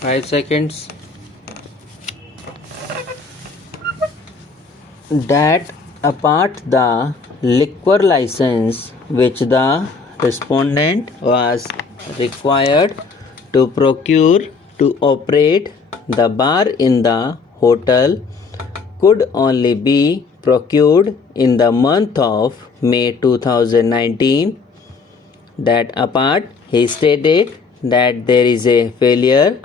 5 seconds. That apart the liquor license which the respondent was required to procure to operate the bar in the hotel could only be procured in the month of May 2019. That apart, he stated that there is a failure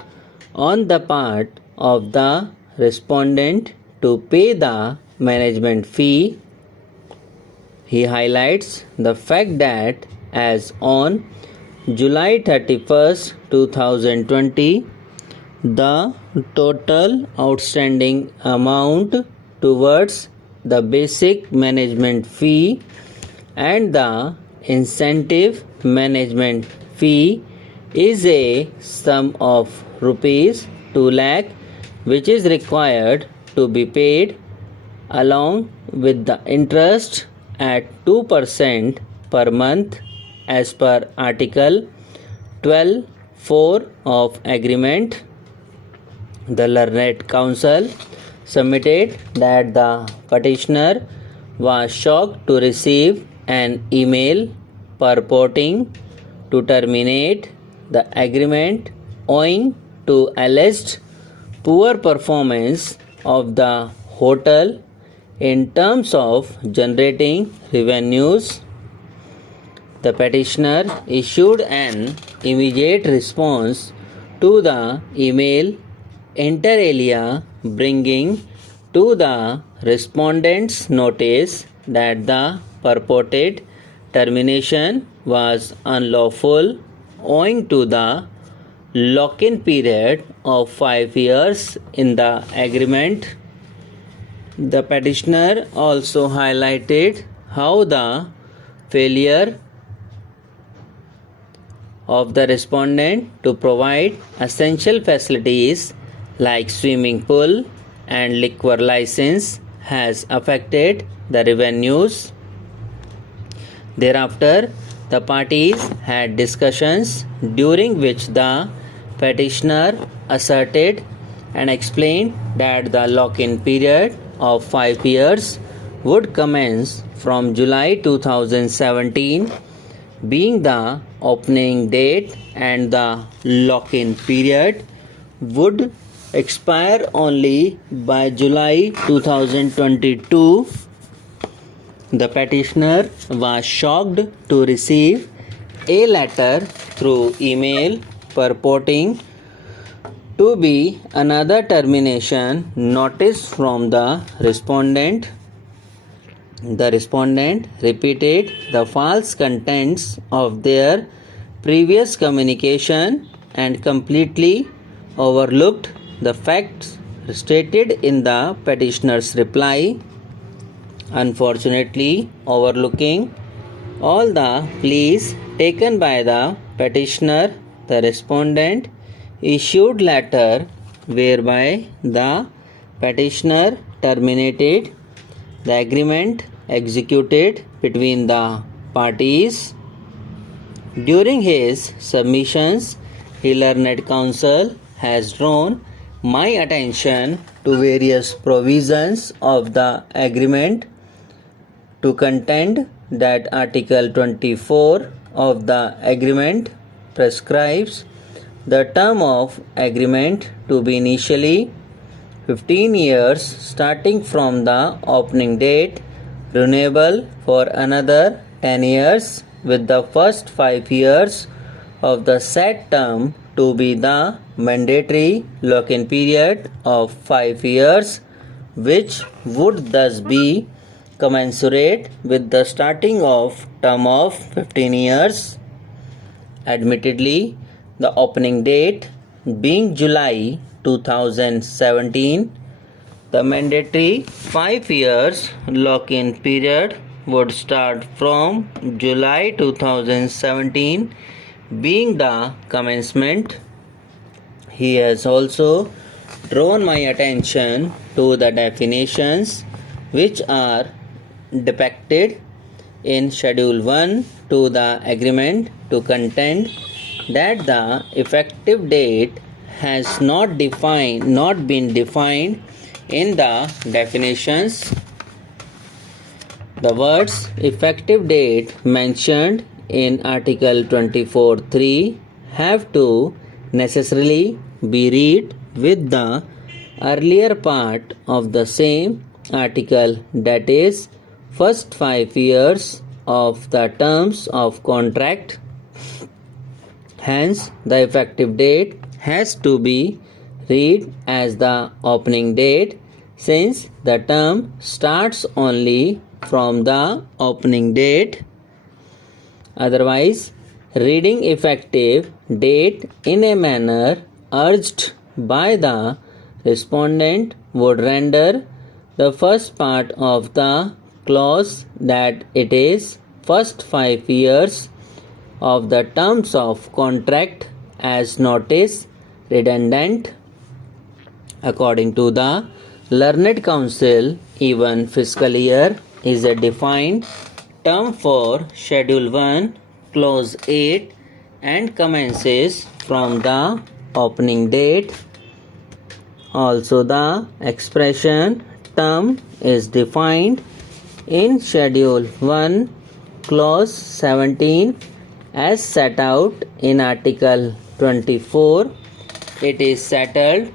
on the part of the respondent to pay the management fee. He highlights the fact that as on July 31st, 2020, the total outstanding amount towards the basic management fee and the incentive management fee is a sum of rupees 2 lakh, which is required to be paid along with the interest at 2% per month as per Article 12(4) of agreement. The learned counsel submitted that the petitioner was shocked to receive an email purporting to terminate the agreement owing to alleged poor performance of the hotel in terms of generating revenues. The petitioner issued an immediate response to the email inter alia, bringing to the respondent's notice that the purported termination was unlawful owing to the lock-in period of 5 years in the agreement. The petitioner also highlighted how the failure of the respondent to provide essential facilities like swimming pool and liquor license has affected the revenues. Thereafter, the parties had discussions during which the petitioner asserted and explained that the lock-in period of 5 years would commence from July 2017 being the opening date, and the lock-in period would expire only by July 2022. The petitioner was shocked to receive a letter through email purporting to be another termination notice from the respondent. The respondent repeated the false contents of their previous communication and completely overlooked the facts stated in the petitioner's reply. Unfortunately, overlooking all the pleas taken by the petitioner, the respondent issued letter whereby the petitioner terminated the agreement executed between the parties. During his submissions, the learned counsel has drawn my attention to various provisions of the agreement to contend that Article 24 of the agreement prescribes the term of agreement to be initially 15 years starting from the opening date, renewable for another 10 years, with the first 5 years of the said term to be the mandatory lock-in period of 5 years, which would thus be commensurate with the starting of term of 15 years. Admittedly, the opening date being July 2017, the mandatory 5 years lock-in period would start from July 2017 being the commencement. He has also drawn my attention to the definitions which are depicted in Schedule 1 to the agreement to contend that the effective date has not been defined in the definitions. The words effective date mentioned in Article 24(3) have to necessarily be read with the earlier part of the same article, that is, first 5 years of the terms of contract. Hence, the effective date has to be read as the opening date, since the term starts only from the opening date. Otherwise, reading effective date in a manner urged by the respondent would render the first part of the clause, that it is first 5 years of the terms of contract, as notice redundant. According to the Learned Counsel, even fiscal year is a defined term for Schedule 1, Clause 8 and commences from the opening date. Also, the expression term is defined in Schedule 1, Clause 17 as set out in Article 24. It is settled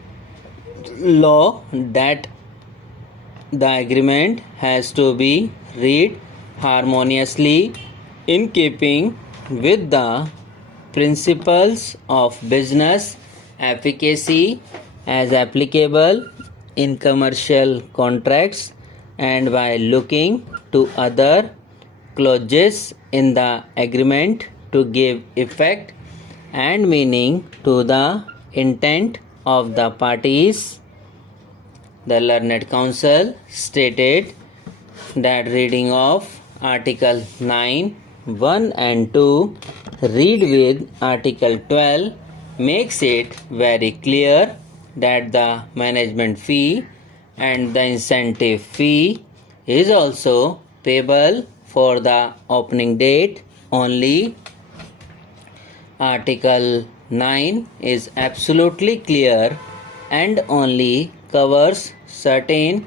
law that the agreement has to be read harmoniously in keeping with the principles of business efficacy as applicable in commercial contracts, and by looking to other clauses in the agreement to give effect and meaning to the intent of the parties. The Learned Counsel stated that reading of Article 9, 1 and 2 read with Article 12 makes it very clear that the management fee and the incentive fee is also payable for the opening date only. Article 9 is absolutely clear and only covers certain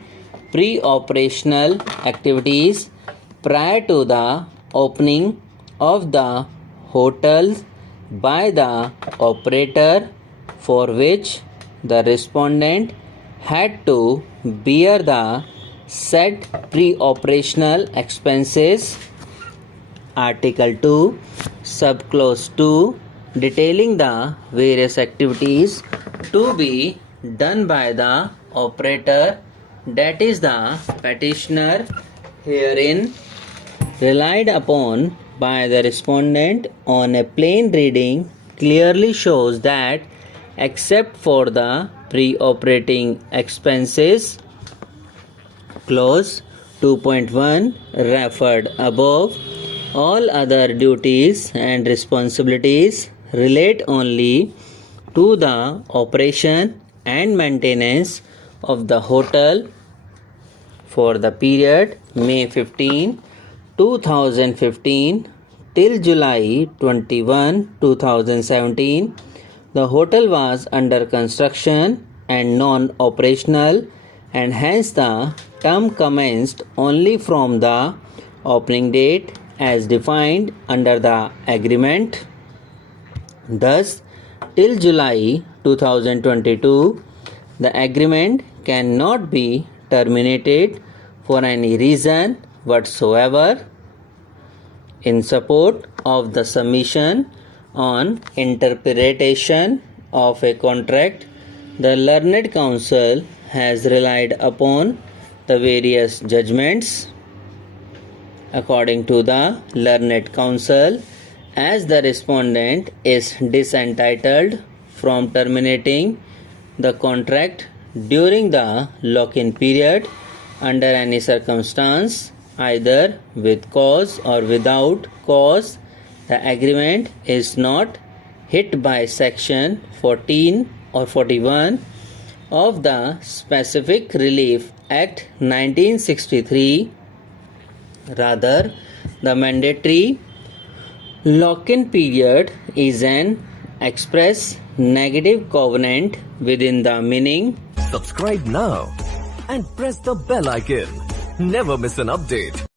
pre-operational activities prior to the opening of the hotels by the operator, for which the respondent had to bear the said pre-operational expenses. Article 2, Subclause 2, detailing the various activities to be done by the operator, that is the petitioner, herein relied upon by the respondent on a plain reading, clearly shows that except for the pre-operating expenses, Clause 2.1 referred above, all other duties and responsibilities relate only to the operation and maintenance of the hotel for the period May 15, 2015 till July 21, 2017. The hotel was under construction and non-operational, and hence the term commenced only from the opening date as defined under the agreement. Thus, till July 2022, the agreement cannot be terminated for any reason whatsoever. In support of the submission on interpretation of a contract, the Learned Counsel has relied upon the various judgments. According to the Learned Counsel, as the respondent is disentitled from terminating the contract during the lock-in period under any circumstance, either with cause or without cause, the agreement is not hit by Section 14 or 41 of the Specific Relief Act 1963. Rather, the mandatory lock-in period is an express negative covenant within the meaning. Subscribe now and press the bell icon. Never miss an update.